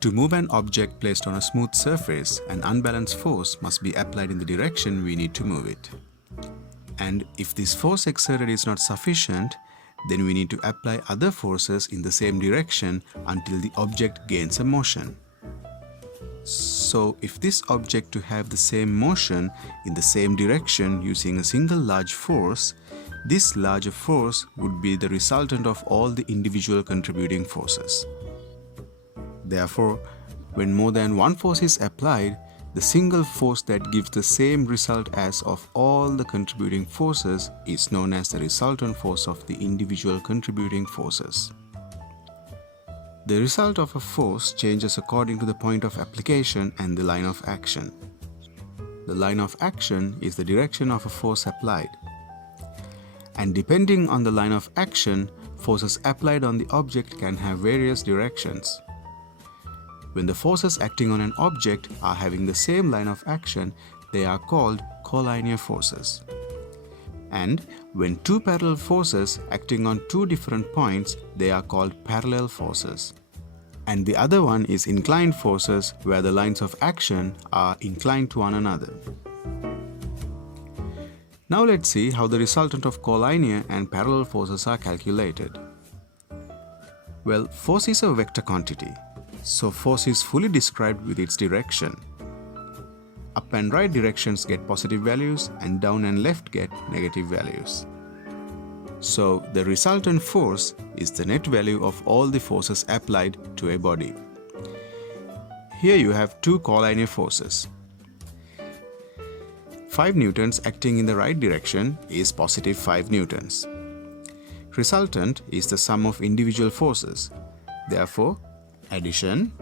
To move an object placed on a smooth surface, an unbalanced force must be applied in the direction we need to move it. And if this force exerted is not sufficient, then we need to apply other forces in the same direction until the object gains a motion. So if this object to have the same motion in the same direction using a single large force, this larger force would be the resultant of all the individual contributing forces. Therefore, when more than one force is applied, the single force that gives the same result as of all the contributing forces is known as the resultant force of the individual contributing forces. The result of a force changes according to the point of application and the line of action. The line of action is the direction of a force applied. And depending on the line of action, forces applied on the object can have various directions. When the forces acting on an object are having the same line of action, they are called col-linear forces. And when two parallel forces acting on two different points, they are called parallel forces. And the other one is inclined forces, where the lines of action are inclined to one another. Now let's see how the resultant of col-linear and parallel forces are calculated. Well, force is a vector quantity. So force is fully described with its direction. Up and right directions get positive values and down and left get negative values. So the resultant force is the net value of all the forces applied to a body. Here you have two col-linear forces. 5 newtons acting in the right direction is positive 5 newtons. Resultant is the sum of individual forces. Therefore, addition,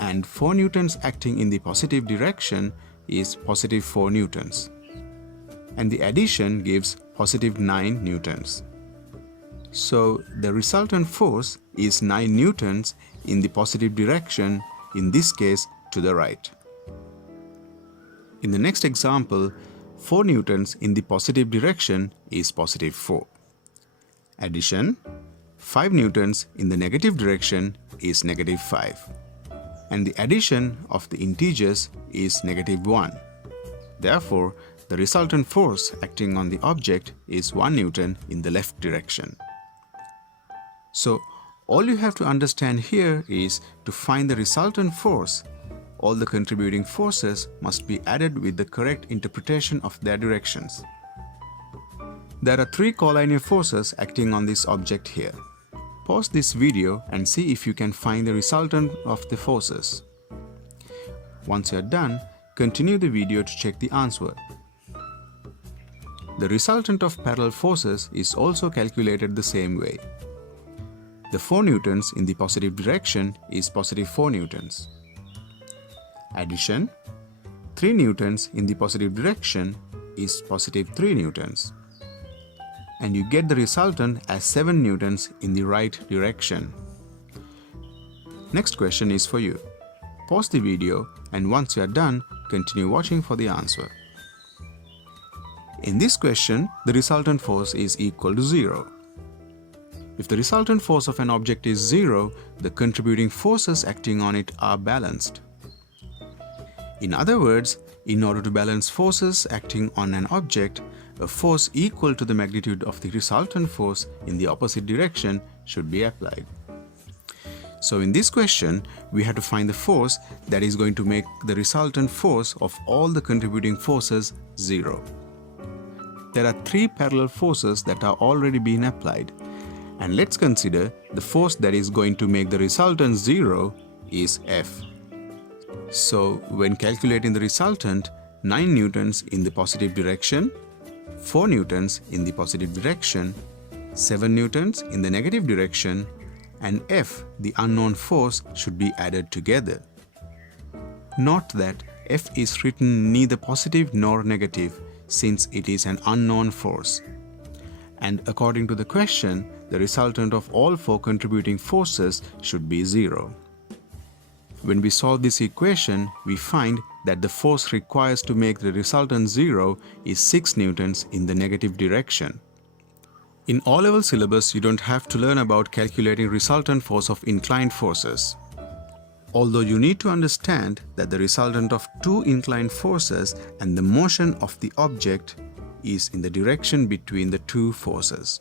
and 4 newtons acting in the positive direction is positive 4 newtons. And the addition gives positive 9 newtons. So the resultant force is 9 newtons in the positive direction, in this case to the right. In the next example, 4 newtons in the positive direction is positive 4. Addition, 5 newtons in the negative direction is negative 5. And the addition of the integers is negative 1. Therefore, the resultant force acting on the object is 1 newton in the left direction. So, all you have to understand here is to find the resultant force, all the contributing forces must be added with the correct interpretation of their directions. There are 3 col-linear forces acting on this object here. Pause this video and see if you can find the resultant of the forces. Once you are done, continue the video to check the answer. The resultant of parallel forces is also calculated the same way. The 4 newtons in the positive direction is positive 4 newtons. Addition, 3 newtons in the positive direction is positive 3 newtons. And you get the resultant as 7 newtons in the right direction. Next question is for you. Pause the video and once you are done, continue watching for the answer. In this question, the resultant force is equal to 0. If the resultant force of an object is 0, the contributing forces acting on it are balanced. In other words, in order to balance forces acting on an object, a force equal to the magnitude of the resultant force in the opposite direction should be applied. So in this question, we have to find the force that is going to make the resultant force of all the contributing forces 0. There are 3 parallel forces that are already being applied, and let's consider the force that is going to make the resultant 0 is F. So when calculating the resultant, 9 newtons in the positive direction, 4 newtons in the positive direction, 7 newtons in the negative direction, and F, the unknown force, should be added together. Note that F is written neither positive nor negative since it is an unknown force. And according to the question, the resultant of all 4 contributing forces should be 0. When we solve this equation, we find that the force required to make the resultant 0 is 6 newtons in the negative direction. In O-level syllabus, you don't have to learn about calculating resultant force of inclined forces. although you need to understand that the resultant of two inclined forces and the motion of the object is in the direction between the two forces.